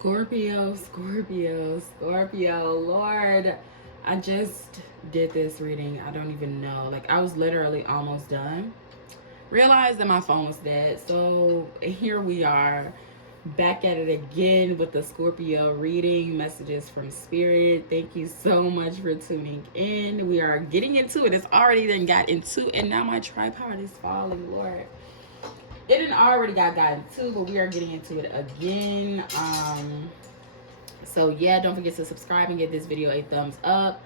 Scorpio, Scorpio, Scorpio. Lord, I just did this reading. I don't even know. Like, I was literally almost done. Realized that my phone was dead. So here we are, back at it again with the Scorpio reading. Messages from Spirit. Thank you so much for tuning in. We are getting into it. It's already then got into, and now my tripod is falling. Lord, it didn't already got into, but we are getting into it again. So yeah, don't forget to subscribe and give this video a thumbs up.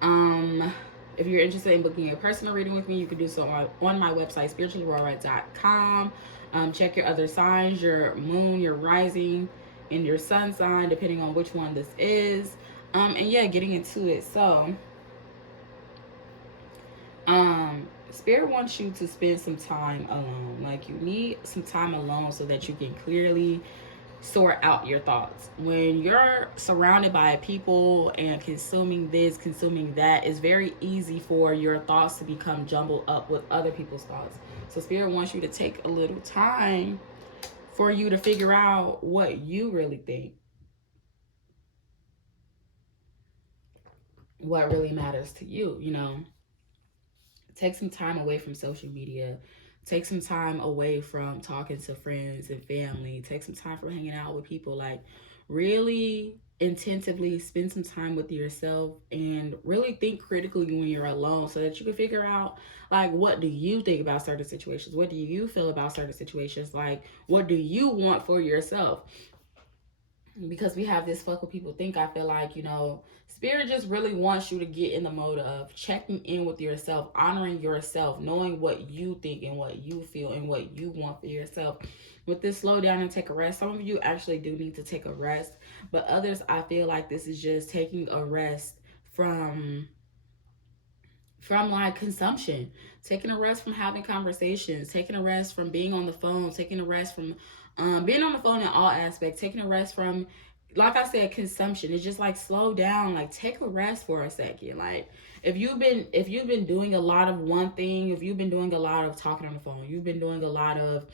Um, if you're interested in booking a personal reading with me, you can do so on my website, SpiritualAurora.com. Check your other signs, your moon, your rising, and your sun sign, depending on which one this is. And yeah, getting into it. So, Spirit wants you to spend some time alone. Like, you need some time alone so that you can clearly sort out your thoughts. When you're surrounded by people and consuming this, consuming that, it's very easy for your thoughts to become jumbled up with other people's thoughts. So Spirit wants you to take a little time for you to figure out what you really think, what really matters to you. Take some time away from social media. Take some time away from talking to friends and family. Take some time from hanging out with people. Like, really intensively spend some time with yourself and really think critically when you're alone, so that you can figure out, like, what do you think about certain situations? What do you feel about certain situations? Like, what do you want for yourself? Because we have this fuck what people think. I feel like, Spirit just really wants you to get in the mode of checking in with yourself, honoring yourself, knowing what you think and what you feel and what you want for yourself. With this, slow down and take a rest. Some of you actually do need to take a rest, but others, I feel like this is just taking a rest from like consumption, taking a rest from having conversations, taking a rest from being on the phone, taking a rest from being on the phone in all aspects, taking a rest from, like I said, consumption. It's just like, slow down, like take a rest for a second. Like, if you've been doing a lot of one thing, if you've been doing a lot of talking on the phone, you've been doing a lot of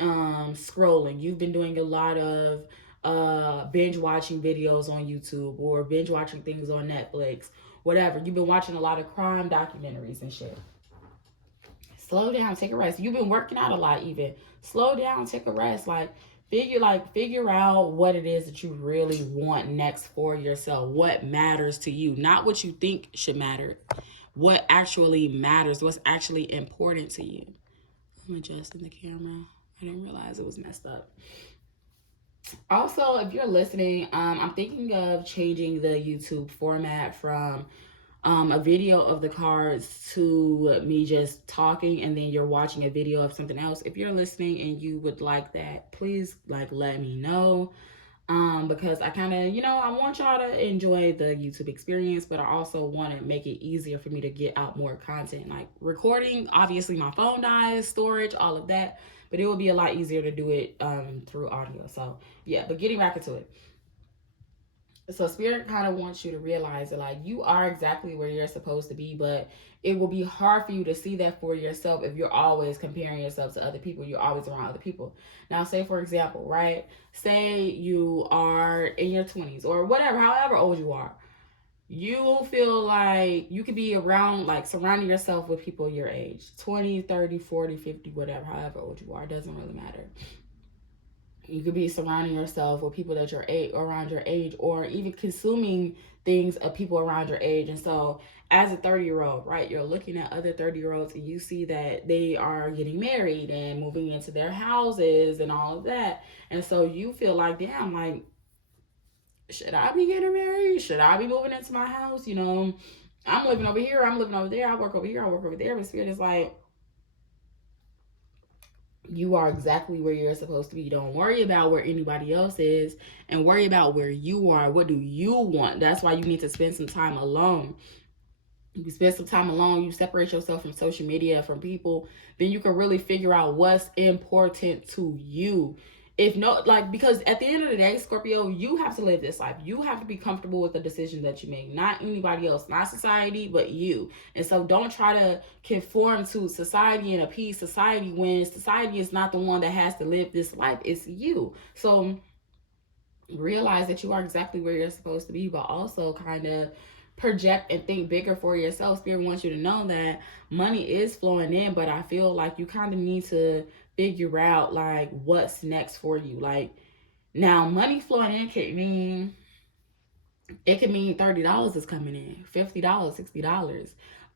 scrolling, you've been doing a lot of binge watching videos on YouTube or binge watching things on Netflix, whatever. You've been watching a lot of crime documentaries and shit. Slow down, take a rest. You've been working out a lot, even. Slow down, take a rest. Figure out what it is that you really want next for yourself. What matters to you, not what you think should matter. What actually matters, what's actually important to you. I'm adjusting the camera. I didn't realize it was messed up. Also, if you're listening, I'm thinking of changing the YouTube format from a video of the cards to me just talking, and then you're watching a video of something else. If you're listening and you would like that, please let me know. Because I kind of, I want y'all to enjoy the YouTube experience, but I also want to make it easier for me to get out more content. Like, recording, obviously my phone dies, storage, all of that, but it will be a lot easier to do it through audio. So yeah, but getting back into it. So Spirit kind of wants you to realize that, like, you are exactly where you're supposed to be, but it will be hard for you to see that for yourself if you're always comparing yourself to other people. You're always around other people. Now, say for example, right? Say you are in your 20s or whatever, however old you are. You feel like you could be around, like, surrounding yourself with people your age, 20, 30, 40, 50, whatever, however old you are. It doesn't really matter. You could be surrounding yourself with people that around your age, or even consuming things of people around your age. And so as a 30-year-old, right, you're looking at other 30-year-olds and you see that they are getting married and moving into their houses and all of that. And so you feel like, damn, like, should I be getting married? Should I be moving into my house? I'm living over here, I'm living over there, I work over here, I work over there. But Spirit is like, you are exactly where you're supposed to be. Don't worry about where anybody else is, and worry about where you are. What do you want? That's why you need to spend some time alone. You spend some time alone, you separate yourself from social media, from people, then you can really figure out what's important to you. If no, like, because at the end of the day, Scorpio, you have to live this life. You have to be comfortable with the decision that you make, not anybody else, not society, but you. And so don't try to conform to society and appease society when society is not the one that has to live this life. It's you. So realize that you are exactly where you're supposed to be, but also kind of project and think bigger for yourself. Spirit wants you to know that money is flowing in, but I feel like you kind of need to figure out like what's next for you. Like, now money flowing in can mean, it could mean $30 is coming in, $50, $60.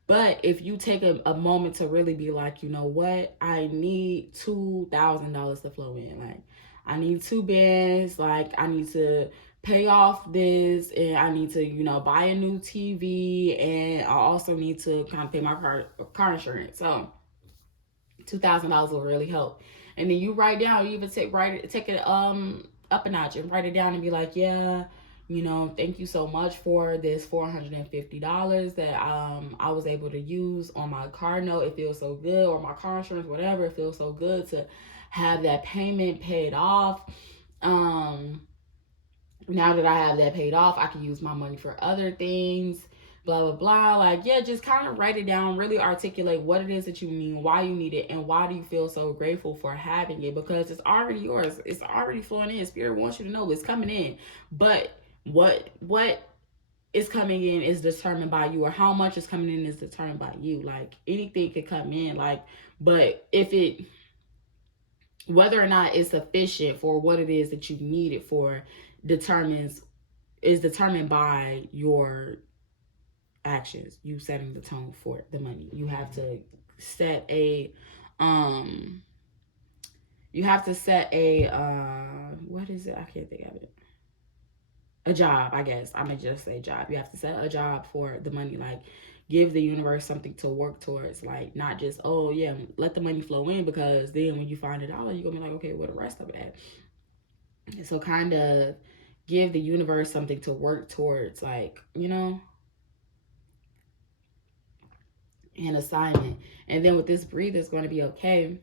But if you take a moment to really be like, you know what, I need $2,000 to flow in. Like, I need 2 bands. Like, I need to pay off this, and I need to, buy a new TV, and I also need to kind of pay my car insurance. So $2,000 will really help. And then you write down, you even take it up a notch and write it down and be like, yeah, thank you so much for this $450 that I was able to use on my car note. It feels so good, or my car insurance, whatever. It feels so good to have that payment paid off. Now that I have that paid off, I can use my money for other things, blah, blah, blah. Like, yeah, just kind of write it down, really articulate what it is that you need, why you need it, and why do you feel so grateful for having it, because it's already yours. It's already flowing in. Spirit wants you to know it's coming in. But what is coming in is determined by you, or how much is coming in is determined by you. Like, anything could come in, like, but whether or not it's sufficient for what it is that you need it for is determined by your actions. You setting the tone for the money. You have to set a what is it? I can't think of it. A job, I guess. I'm gonna just say job. You have to set a job for the money. Like, give the universe something to work towards. Like, not just, oh yeah, let the money flow in, because then when you find $1, you're gonna be like, okay, where the rest of it at? So kind of give the universe something to work towards, like, an assignment. And then with this breathe, it's going to be okay.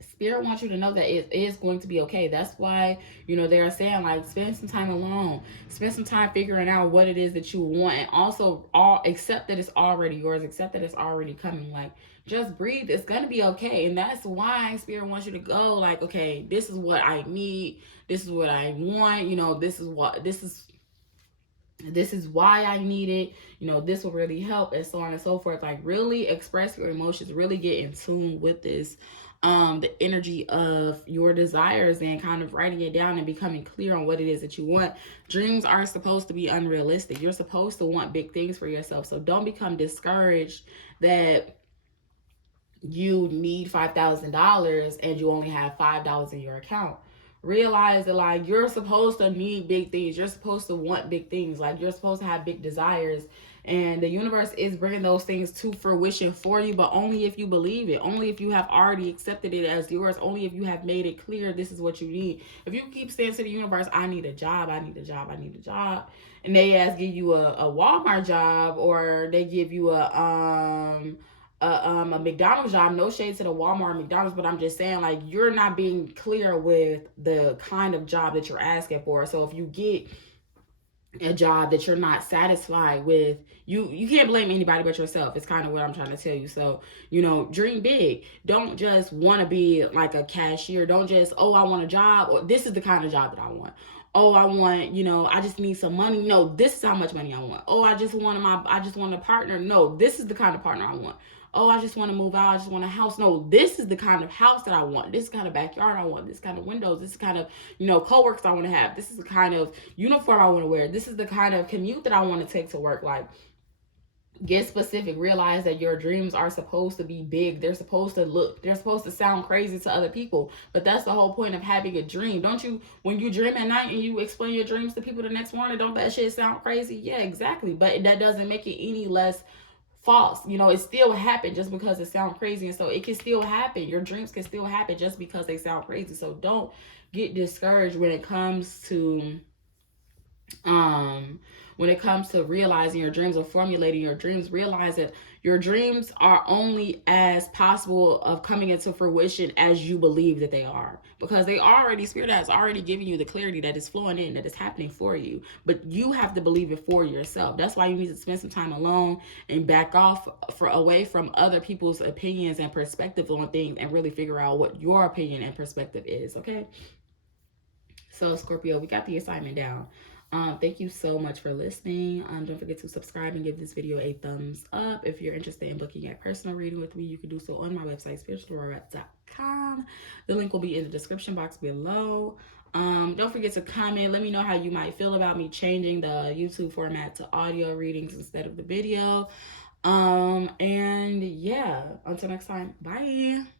Spirit wants you to know that it is going to be okay. That's why, they're saying, like, spend some time alone. Spend some time figuring out what it is that you want. And also, accept that it's already yours. Accept that it's already coming. Like, just breathe. It's going to be okay. And that's why Spirit wants you to go, like, okay, this is what I need. This is what I want. This is why I need it. This will really help, and so on and so forth. Like, really express your emotions, really get in tune with this, the energy of your desires, and kind of writing it down and becoming clear on what it is that you want. Dreams are supposed to be unrealistic. You're supposed to want big things for yourself. So don't become discouraged that you need $5,000 and you only have $5 in your account. Realize that, like, you're supposed to need big things. You're supposed to want big things. Like, you're supposed to have big desires, and the universe is bringing those things to fruition for you, but only if you believe it. Only if you have already accepted it as yours. Only if you have made it clear this is what you need. If you keep saying to the universe, I need a job, I need a job, I need a job, and they give you a Walmart job, or they give you a McDonald's job. No shade to the Walmart and McDonald's, but I'm just saying, like, you're not being clear with the kind of job that you're asking for. So if you get a job that you're not satisfied with, you can't blame anybody but yourself. It's kind of what I'm trying to tell you. So, dream big. Don't just want to be like a cashier. Don't just, oh, I want a job, or this is the kind of job that I want. Oh, I want, I just need some money. No, this is how much money I want. Oh, I just want a partner. No, this is the kind of partner I want. Oh, I just want to move out. I just want a house. No, this is the kind of house that I want. This kind of backyard I want. This kind of windows. This kind of, coworkers I want to have. This is the kind of uniform I want to wear. This is the kind of commute that I want to take to work. Like, get specific. Realize that your dreams are supposed to be big. They're supposed to sound crazy to other people. But that's the whole point of having a dream. Don't you, when you dream at night and you explain your dreams to people the next morning, don't that shit sound crazy? Yeah, exactly. But that doesn't make it any less false. It still happened just because it sounds crazy. And so it can still happen. Your dreams can still happen just because they sound crazy. So don't get discouraged when it comes to realizing your dreams or formulating your dreams. Realize that your dreams are only as possible of coming into fruition as you believe that they are, because Spirit has already given you the clarity that is flowing in, that is happening for you, but you have to believe it for yourself. That's why you need to spend some time alone and back off away from other people's opinions and perspective on things, and really figure out what your opinion and perspective is. Okay, So, Scorpio, we got the assignment down. Thank you so much for listening. Don't forget to subscribe and give this video a thumbs up. If you're interested in booking a personal reading with me, you can do so on my website, SpiritualAurora.com. The link will be in the description box below. Don't forget to comment. Let me know how you might feel about me changing the YouTube format to audio readings instead of the video. And yeah, until next time, bye.